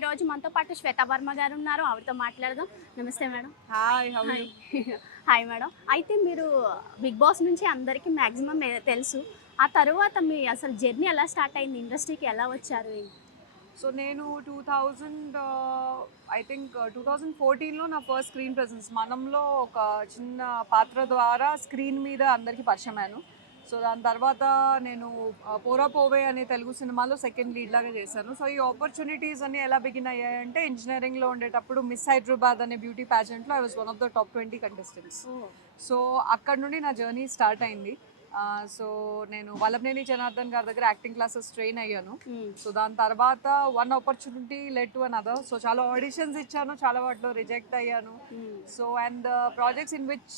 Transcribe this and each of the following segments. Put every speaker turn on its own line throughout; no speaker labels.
ఈ రోజు మనతో పాటు శ్వేత వర్మ గారు ఉన్నారు. ఆవిడతో మాట్లాడదాం. నమస్తే madam.
Hi how
hi hi madam. అయితే మీరు బిగ్ బాస్ నుంచి అందరికీ మ్యాక్సిమం తెలుసు. ఆ తర్వాత మీ అసలు జర్నీ ఎలా స్టార్ట్ అయింది? ఇండస్ట్రీకి ఎలా వచ్చారు?
సో నేను two thousand I think two thousand ఫోర్టీన్లో నా ఫస్ట్ స్క్రీన్ ప్రెజెన్స్ మనంలో ఒక చిన్న పాత్ర ద్వారా స్క్రీన్ మీద అందరికీ పరిచయం అయ్యాను సో దాని తర్వాత నేను పోరా పోవే అనే తెలుగు సినిమాలో సెకండ్ లీడ్ లాగా చేశాను. సో ఈ ఆపర్చునిటీస్ అన్ని ఎలా బిగిన్ అయ్యాయంటే ఇంజనీరింగ్లో ఉండేటప్పుడు మిస్ హైదరాబాద్ అనే beauty ప్యాజెంట్లో I was one of the top twenty contestants so అక్కడ నుండి నా జర్నీ స్టార్ట్ అయింది. సో నేను వల్లభనేని జనార్దన్ గారి దగ్గర యాక్టింగ్ క్లాసెస్ ట్రైన్ అయ్యాను. సో దాని తర్వాత one opportunity led to another so చాలా ఆడిషన్స్ ఇచ్చాను చాలా వాటిలో రిజెక్ట్ అయ్యాను. So and projects in which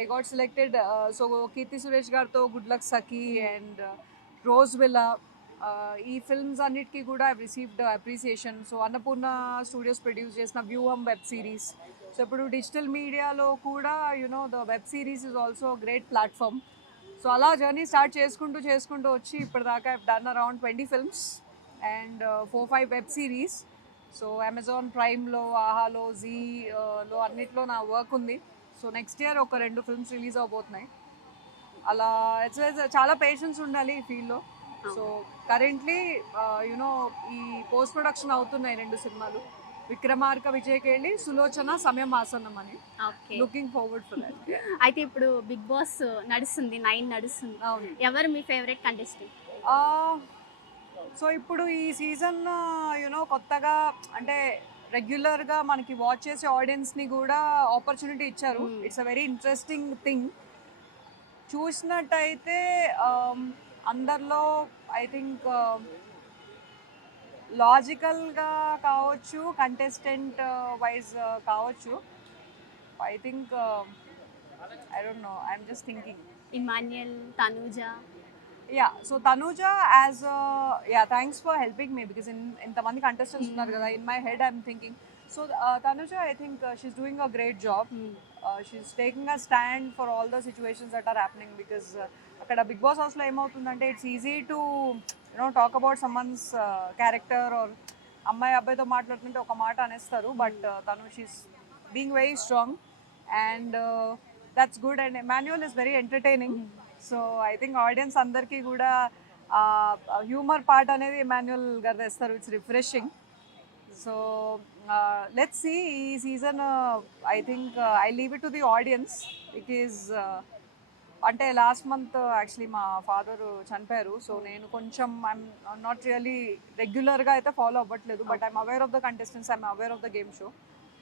I got selected so Keerthy Suresh గారితో Good Luck Sakhi and Rose Villa ఈ ఫిల్మ్స్ అన్నిటికీ కూడా I received appreciation so Annapurna Studios produce చేసిన వ్యూహమ్ వెబ్ సిరీస్ సో ఇప్పుడు డిజిటల్ మీడియాలో కూడా you know the web series is also great platform so అలా journey start చేసుకుంటూ చేసుకుంటూ వచ్చి ఇప్పటిదాకా I've done around twenty films and four five web series so Amazon ప్రైమ్లో ఆహాలో జీలో అన్నిట్లో నా వర్క్ ఉంది. సో నెక్స్ట్ ఇయర్ ఒక రెండు ఫిల్మ్స్ రిలీజ్ అవబోతున్నాయి. అలా ఇట్స్ చాలా పేషెన్స్ ఉండాలి ఈ ఫీల్డ్లో సో కరెంట్లీ యునో ఈ పోస్ట్ ప్రొడక్షన్ అవుతున్నాయి రెండు సినిమాలు. విక్రమార్క విజయ్కెళ్ళి సులోచన సమయం ఆసనం అని. లుకింగ్ ఫార్వర్డ్ ఫర్ దట్
అయితే ఇప్పుడు బిగ్ బాస్ నడుస్తుంది నైన్ నడుస్తుంది.
అవును.
ఎవరు మీ ఫేవరెట్ కంటెస్టెంట్
సో ఇప్పుడు ఈ సీజన్ యునో కొత్తగా అంటే రెగ్యులర్గా మనకి వాచ్ చేసే ఆడియన్స్ని కూడా ఆపర్చునిటీ ఇచ్చారు. It's a very interesting thing చూసినట్టయితే um, అందరిలో ఐ థింక్ లాజికల్గా కావచ్చు కంటెస్టెంట్ వైజ్ కావచ్చు. I think I don't know I'm just thinking
Emmanuel Tanuja
yeah so Tanuja as yeah thanks for helping me because in ఇంతమంది contestants ఉన్నారు కదా in my head I'm thinking so Tanuja I think she's doing a great job she's taking a stand for all the situations that are happening because అక్కడ Bigg Boss హౌస్లో ఏమవుతుందంటే it's easy to you know talk about someone's character or అమ్మాయి అబ్బాయితో మాట్లాడుతుంటే ఒక మాట అనేస్తారు. But తను she's being very strong and that's good and Emmanuel is very entertaining so I think audience అందరికీ కూడా హ్యూమర్ పార్ట్ అనేది మాన్యువల్ గారు తెస్తారు it's refreshing so let's see ఈ season I think I leave it to the audience it is అంటే last month actually మా father చనిపోయారు so నేను కొంచెం ఐఎమ్ నాట్ రియలీ రెగ్యులర్గా అయితే ఫాలో అవ్వట్లేదు but I'm aware of the contestants I'm aware of the game show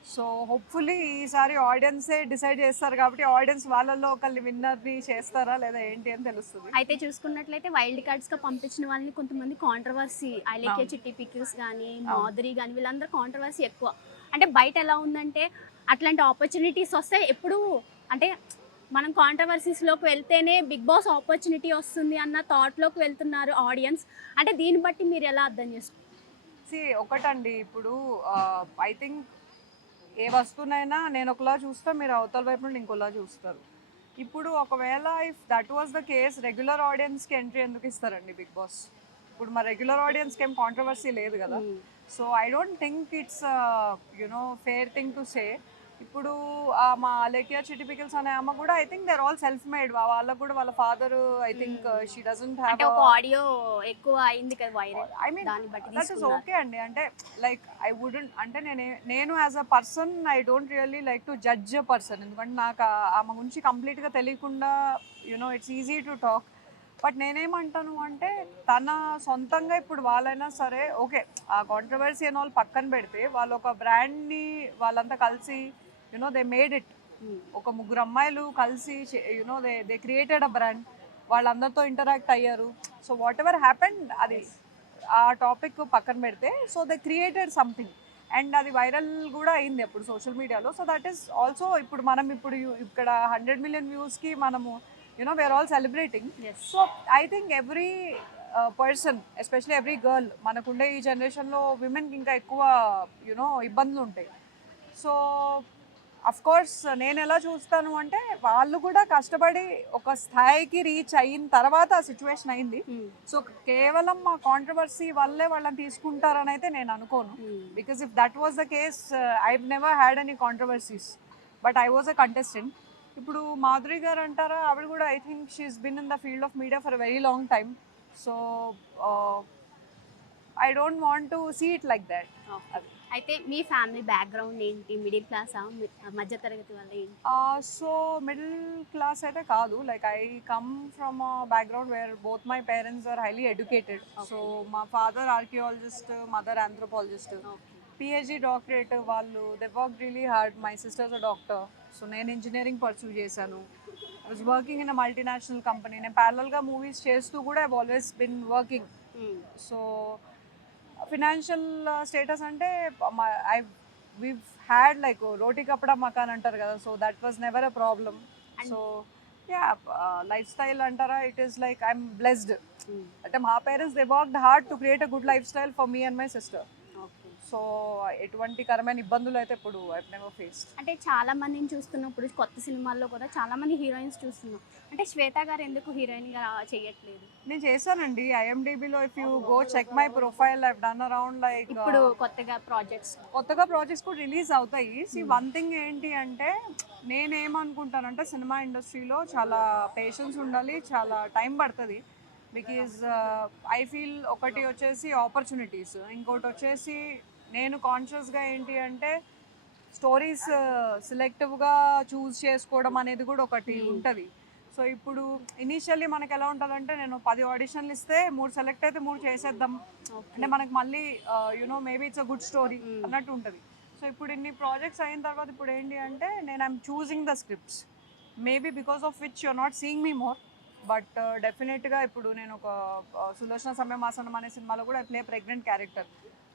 so hopefully ఈసారి ఆడియన్సే డిసైడ్ చేస్తారు కాబట్టి ఆడియన్స్ వాళ్ళల్లో ఒకరిని విన్నర్ని చేస్తారా లేదా ఏంటి అని తెలుస్తుంది
అయితే చూసుకున్నట్లయితే వైల్డ్ కార్డ్స్గా పంపించిన వాళ్ళని కొంతమంది కాంట్రవర్సీ ఐలేకే. చిట్టి పికిల్స్ కానీ. మాధురి కానీ వీళ్ళందరూ కాంట్రవర్సీ ఎక్కువ అంటే బయట ఎలా ఉందంటే అట్లాంటి ఆపర్చునిటీస్ వస్తే ఎప్పుడు అంటే మనం కాంట్రవర్సీస్లోకి వెళ్తేనే బిగ్ బాస్ ఆపర్చునిటీ వస్తుంది అన్న థాట్లోకి వెళ్తున్నారు ఆడియన్స్ అంటే దీన్ని బట్టి మీరు ఎలా అర్థం చేసుకుంటారు
సి ఒకటండి. ఇప్పుడు ఐ థింక్ ఏ వస్తువునైనా నేను ఒకలా చూస్తా మీరు అవతల వైపు నుండి ఇంకోలా చూస్తారు. ఇప్పుడు ఒకవేళ if that was the case regular ఆడియన్స్కి ఎంట్రీ ఎందుకు ఇస్తారండి బిగ్ బాస్? ఇప్పుడు మా రెగ్యులర్ ఆడియన్స్కి ఏం కాంట్రవర్సీ లేదు కదా. So I don't think it's you know fair thing to say ఇప్పుడు ఆ మా అలేకియా చిటిపికల్స్ అనే ఆమె కూడా I think they're all self made వాళ్ళకు కూడా వాళ్ళ father I think she doesn't
అంటే ఒక
హ్యావ్
ఆడియో ఎక్కువ అయింది కదా వైరల్.
ఐ మీన్
దాన్ని బట్టి
దట్ ఇస్ ఓకే అండి. అంటే లైక్ ఐ వుడెంట్ అంటే నేను నేను as a person I don't really like to judge a person ఎందుకంటే నాకు ఆ- ఆమె గురించి కంప్లీట్గా తెలియకుండా you know it's easy to talk but నేనేమంటాను అంటే తన సొంతంగా ఇప్పుడు వాళ్ళైనా సరే ఓకే ఆ కాంట్రవర్సీ అని వాళ్ళు పక్కన పెడితే వాళ్ళు ఒక బ్రాండ్ని వాళ్ళంతా కలిసి యునో దే మేడ్ ఇట్ ఒక ముగ్గురు అమ్మాయిలు కలిసి you know they they created a brand వాళ్ళందరితో ఇంటరాక్ట్ అయ్యారు. సో వాట్ ఎవర్ హ్యాపెన్ అది ఆ టాపిక్ పక్కన పెడితే so they created something and అది వైరల్ కూడా అయింది అప్పుడు సోషల్ మీడియాలో సో దట్ ఈస్ ఆల్సో ఇప్పుడు మనం ఇప్పుడు ఇక్కడ హండ్రెడ్ మిలియన్ వ్యూస్కి మనము you know we're all celebrating so I think every person especially every girl మనకుండే ఈ జనరేషన్లో విమెన్కి ఇంకా ఎక్కువ యునో ఇబ్బందులు ఉంటాయి. సో అఫ్ కోర్స్ నేను ఎలా చూస్తాను అంటే వాళ్ళు కూడా కష్టపడి ఒక స్థాయికి రీచ్ అయిన తర్వాత ఆ సిచ్యువేషన్ అయింది. సో కేవలం మా కాంట్రవర్సీ వల్లే వాళ్ళని తీసుకుంటారని అయితే నేను అనుకోను. Because if that was the case I never had any controversies but I was a contestant ఇప్పుడు మాధురి గారు అంటారా? ఆవిడ కూడా I think she is been in the field of media for very long time so I don't want to see it like that
అయితే మీ family background ఏంటి? Middle క్లాసా? మధ్య తరగతి వల్ల ఏంటి?
సో మిడిల్ క్లాస్ అయితే కాదు. Like I come from background where both my parents are highly educated. So మా father archaeologist mother anthropologist. PhD doctorate వాళ్ళు they work really hard. My sisters doctor. So నేను ఇంజనీరింగ్ పర్సూ చేశాను. Was working in a multinational company. నేను ప్యారల్గా movies చేస్తూ కూడా I always been working. So financial status అంటే I we had like roti kapda makaan అంటారు కదా so that was never a problem so yeah lifestyle అంటారా it is like I'm blessed అంటే మా parents they worked hard to create a good lifestyle for me and my sister so ఎటువంటి కరమైన ఇబ్బందులు అయితే ఇప్పుడు ఫేస్డ్
అంటే చాలా మందిని చూస్తున్నప్పుడు కొత్త సినిమాల్లో కూడా చాలా మంది హీరోయిన్స్ చూస్తున్నాం. అంటే శ్వేత గారు ఎందుకు హీరోయిన్గా చేయట్లేదు?
నేను చేశానండి. ఐఎండిబిలో if you go check my profile I done around like
ఇప్పుడు కొత్తగా ప్రాజెక్ట్స్
కొత్తగా ప్రాజెక్ట్స్ కూడా రిలీజ్ అవుతాయి. సి వన్ థింగ్ ఏంటి అంటే నేనేమనుకుంటానంటే సినిమా ఇండస్ట్రీలో చాలా పేషెన్స్ ఉండాలి చాలా టైం పడుతుంది. బికాజ్ ఐ ఫీల్ ఒకటి వచ్చేసి ఆపర్చునిటీస్ ఇంకోటి వచ్చేసి నేను కాన్షియస్గా ఏంటి అంటే స్టోరీస్ సెలెక్టివ్గా చూస్ చేసుకోవడం అనేది కూడా ఒకటి
Hmm.
ఉంటుంది. సో ఇప్పుడు ఇనీషియల్లీ మనకి ఎలా ఉంటుందంటే నేను పది ఆడిషన్లు ఇస్తే మూడు సెలెక్ట్ అయితే మూడు చేసేద్దాం. అంటే మనకు మళ్ళీ you know maybe it's a good story. అన్నట్టు ఉంటుంది. సో ఇప్పుడు ఇన్ని ప్రాజెక్ట్స్ అయిన తర్వాత ఇప్పుడు ఏంటి అంటే నేను I'm choosing the scripts maybe because of which you're not seeing me more but డెఫినెట్గా ఇప్పుడు నేను ఒక uh, సులోచన సమయమాసనం అనే సినిమాలో కూడా ప్లే ప్రెగ్నెంట్ క్యారెక్టర్.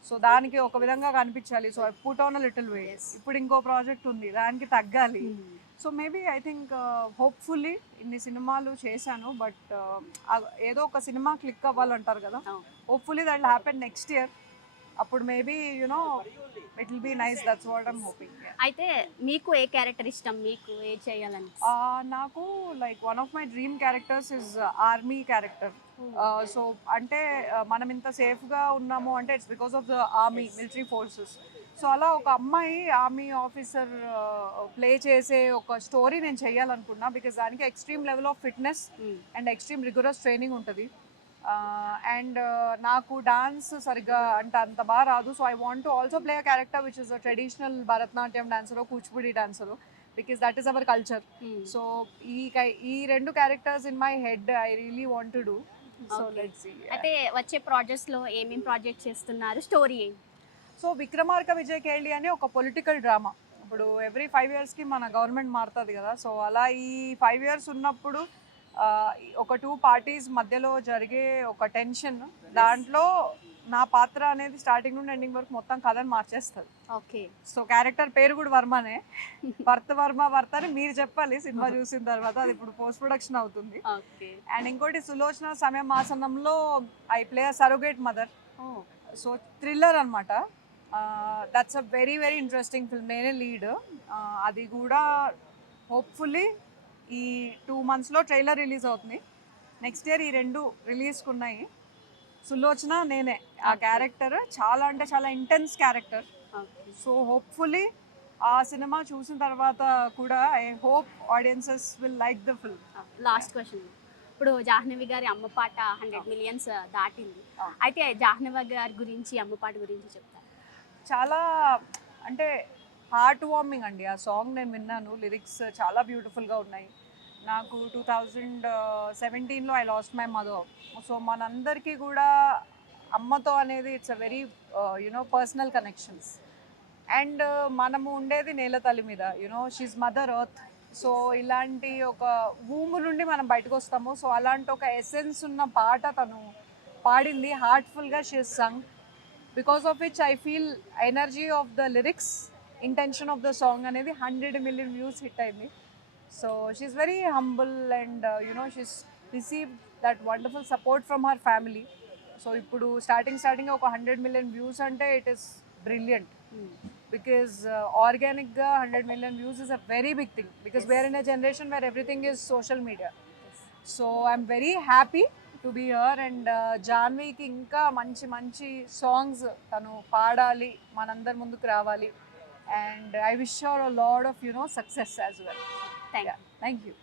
సో దానికి ఒక విధంగా కనిపించాలి. So I put on little weight. ఇప్పుడు ఇంకో ప్రాజెక్ట్ ఉంది. దానికి తగ్గాలి. So maybe I think hopefully uh, ఇన్ని సినిమాలు చేశాను. బట్ ఏదో ఒక సినిమా క్లిక్ అవ్వాలంటారు కదా. Hopefully that happen next year అప్పుడు maybe you know it will be nice that's what I'm hoping
అయితే మీకు ఏ క్యారెక్టర్ ఇష్టం? మీకు ఏ చేయాలని?
నాకు like one of my dream characters is army character so అంటే uh, మనం ఇంత సేఫ్గా ఉన్నాము అంటే it's because of the army military forces so అలా ఒక అమ్మాయి ఆర్మీ ఆఫీసర్ ప్లే చేసే ఒక స్టోరీ నేను చేయాలనుకున్నా బికాస్ దానికి extreme level of fitness and extreme rigorous training ఉంటుంది. అండ్ నాకు డాన్స్ సరిగ్గా అంటే అంత బాగా రాదు. So I want to also play a character which is a traditional Bharatanatyam dancer Kuchipudi dancer because that is our culture so ఈ కై- ఈ రెండు characters in my head I really want to do so. Let's see
అయితే వచ్చే ప్రాజెక్ట్స్లో ఏమేం project చేస్తున్నారు? Story
so Vikramarka Vijay Keli అని ఒక పొలిటికల్ డ్రామా ఇప్పుడు ఎవ్రీ ఫైవ్ ఇయర్స్కి మన గవర్నమెంట్ మారుతుంది కదా. సో అలా ఈ ఫైవ్ ఇయర్స్ ఉన్నప్పుడు ఒక టూ పార్టీస్ మధ్యలో జరిగే ఒక టెన్షన్ దాంట్లో నా పాత్ర అనేది స్టార్టింగ్ నుండి ఎండింగ్ వరకు మొత్తం కథను మార్చేస్తుంది.
ఓకే.
సో క్యారెక్టర్ పేరు కూడా వర్మనే. భర్త వర్మ భర్త అని మీరు చెప్పాలి సినిమా చూసిన తర్వాత అది ఇప్పుడు పోస్ట్ ప్రొడక్షన్ అవుతుంది. అండ్ ఇంకోటి సులోచన సమయం ఆసనంలో I play surrogate mother so thriller అనమాట that's a very very interesting film నేనే లీడ్ అది కూడా హోప్ఫుల్లీ ఈ టూ మంత్స్లో ట్రైలర్ రిలీజ్ అవుతుంది. నెక్స్ట్ ఇయర్ ఈ రెండు రిలీజ్కి ఉన్నాయి సులోచన నేనే. ఆ. క్యారెక్టర్ చాలా అంటే చాలా ఇంటెన్స్ క్యారెక్టర్. సో హోప్ఫుల్లీ ఆ సినిమా చూసిన తర్వాత కూడా I hope audiences will like the film.
Last question ఇప్పుడు జాహ్నవి గారి అమ్మ పాట హండ్రెడ్ మిలియన్స్ దాటింది.
అవును.
అయితే జాహ్నవి గారి గురించి అమ్మ పాట గురించి చెప్తారు?
చాలా అంటే హార్ట్ వార్మింగ్ అండి. ఆ సాంగ్ నేను విన్నాను. లిరిక్స్ చాలా బ్యూటిఫుల్గా ఉన్నాయి. నాకు టూ థౌజండ్ సెవెంటీన్లో I lost my mother. So మనందరికీ కూడా అమ్మతో అనేది it's a very you know personal connections. And మనము ఉండేది నేల తల్లి మీద. You know she's mother earth. So ఇలాంటి ఒక భూము నుండి మనం బయటకు వస్తాము. సో అలాంటి ఒక ఎసెన్స్ ఉన్న పాట తను పాడింది. హార్ట్ఫుల్గా she sung. Because of which I feel energy of the lyrics intention of the song అనేది హండ్రెడ్ మిలియన్ వ్యూస్ హిట్ అయింది. So she is very humble and you know she's receive that wonderful support from her family so ఇప్పుడు starting starting ఒక hundred million views అంటే it is brilliant because ఆర్గానిక్గా hundred million views is a very big thing because we're in a generation where everything is social media so I'm very happy to be her and జాన్వీకి ఇంకా మంచి మంచి songs తను పాడాలి మనందరి ముందుకు రావాలి. and I wish her a lot of you know success as
well.
Thank yeah. you. Thank you.